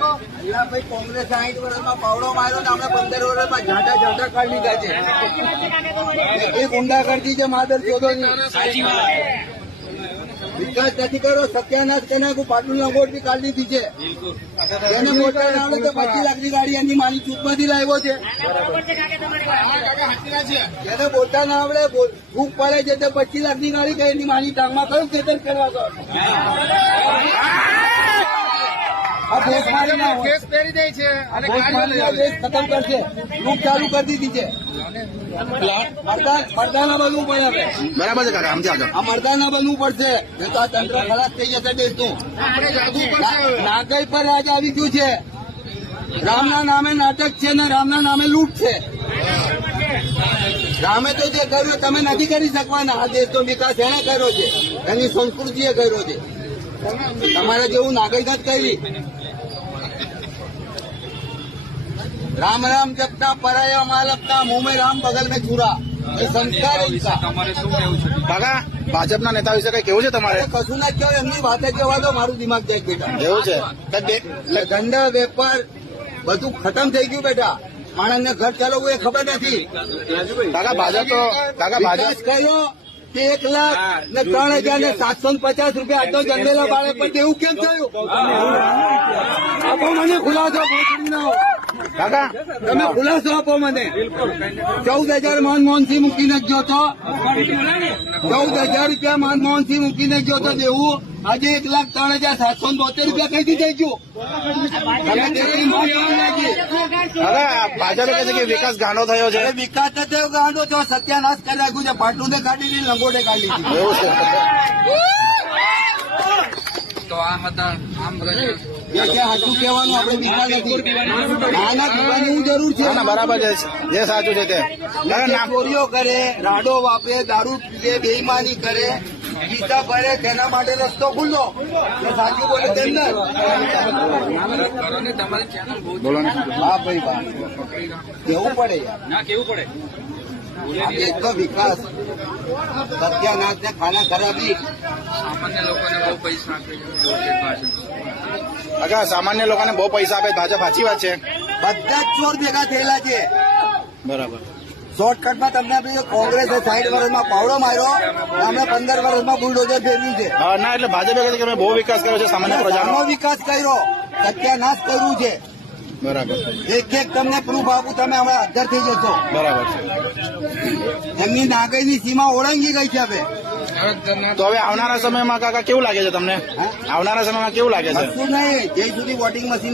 ભાઈ કોંગ્રેસ 60 વર્ષમાં પાવડો માર્યો ને આપણે 15 વર્ષમાં ઝાંટા કાઢી લીધા છે. એ ગુંડાગર્દી છે માદર ચોદોની. વિકાસ નથી કર્યો, સત્યાનાશ કરી નાખ્યું. પાટણ લંગોટ બી કાઢી દીધી છે. એને મોટા ના આવડે તો 25 લાખની ગાડી એની માની ચૂકમાંથી લાવ્યો છે. એને બોલતા ના આવડે, ભૂખ પડે છે તો 25 લાખની ગાડી કઈ એની માની ટાંગમાં કયું ખેતર કરવા દો. કેસ પહેરી દે છે અને ખતમ કરશે. લૂંટ ચાલુ કરી દીધી છે. મરદાના બનવું પડે. બરાબર છે કાકા, આમથી આગળ આ મરદાના બનવું પડશે. તો આ તંત્ર ખલાસ થઈ જશે દેશનું. નાગઈ પર રાજ આવી ગયું છે. રામના નામે નાટક છે ને રામના નામે લૂંટ છે. રામે તો જે કર્યું તમે નથી કરી શકવાના. આ દેશનો વિકાસ એને કર્યો છે, એની સંસ્કૃતિએ કર્યો છે. તમારે જેવું નાગરિકત કરી. राम राम जपता पराया माल अपना मुंह में राम बगल में छुरा. એ સંસ્કાર કાકા ભાજપના નેતા વિશે કઈ કેવું છે તમારે? કશું ના કહેવાય, એમની વાત કહેવા દો. મારું દિમાગ જાય બેટા. એવું છે ધંધા વેપાર બધું ખતમ થઈ ગયું બેટા. માણસને ઘર ચાલવું એ ખબર નથી. કાકા ભાજપ તો વિકાસ કર્યો કે 1,03,750 રૂપિયા આટલો જન્મેલા બાળક પર એવું કેમ થયું? આપો મને ખુલાસો. કાકા તમે ખુલાસો આપો મને. 14,000 મનમોહનસિંહ મૂકીને ગયો તો. 14,000 રૂપિયા મનમોહનસિંહ મૂકીને ગયો તો દેવું. આજે 1,03,772 રૂપિયા કઈથી થઈ ગયું? ભાજપ કહે છે કે વિકાસ ગાંડો થયો છે. વિકાસ તો થયો ગાંડો તો સત્યાનાશ કરી નાખ્યું છે. પાટલુને કાઢી દીધી, લંગોટે કાઢી દીધી. એવું છે તો આ હતા આમ હાથું કહેવાનું આપણે વિકાસ નથી. નાના પીવાની એવું જરૂર છે. બરાબર છે, જે સાચું છે તે. ચોરીઓ કરે, રાડો વાપરે, દારૂ પીએ, બેઈમાની કરે, પીતા ભરે, તેના માટે રસ્તો ખુલ્લો. સાચું બોલે તેમ ને. તમારી ચેનલ બહુ બોલો ને. હા ભાઈ વાહ, કેવું પડે યાર. ના કેવું પડે. આ દેશનો વિકાસ સત્યાનાશ ને ખાના ખરાબી. સામાન્ય લોકોને બહુ પૈસા આપે છે ભાજપ. કાકા સામાન્ય લોકોને બહુ પૈસા આપે ભાજપ, સાચી વાત છે. બધા જ ચોર ભેગા થયેલા છે. બરાબર. શોર્ટકટમાં તમને આપી કોંગ્રેસે 60 વર્ષમાં પાવડો માર્યો, અમે 15 વર્ષમાં બુલડોઝર ફેરવ્યું છે. ના એટલે ભાજપે કહે છે કે અમે બહુ વિકાસ કર્યો છે સામાન્ય પ્રજાનો. વિકાસ કર્યો, સત્યાનાશ કર્યું છે. બરાબર. એક તમને પ્રૂફ આપું, તમે હમણાં હાજર થઈ જશો. બરાબર છે. એમની નાગઈની સીમા ઓળંગી ગઈ છે હવે. તો હવે આવનારા સમયમાં કાકા કેવું લાગે છે તમને? આવનારા સમયમાં કેવું લાગે છે? શું નહીં, જ્યાં સુધી વોટિંગ મશીન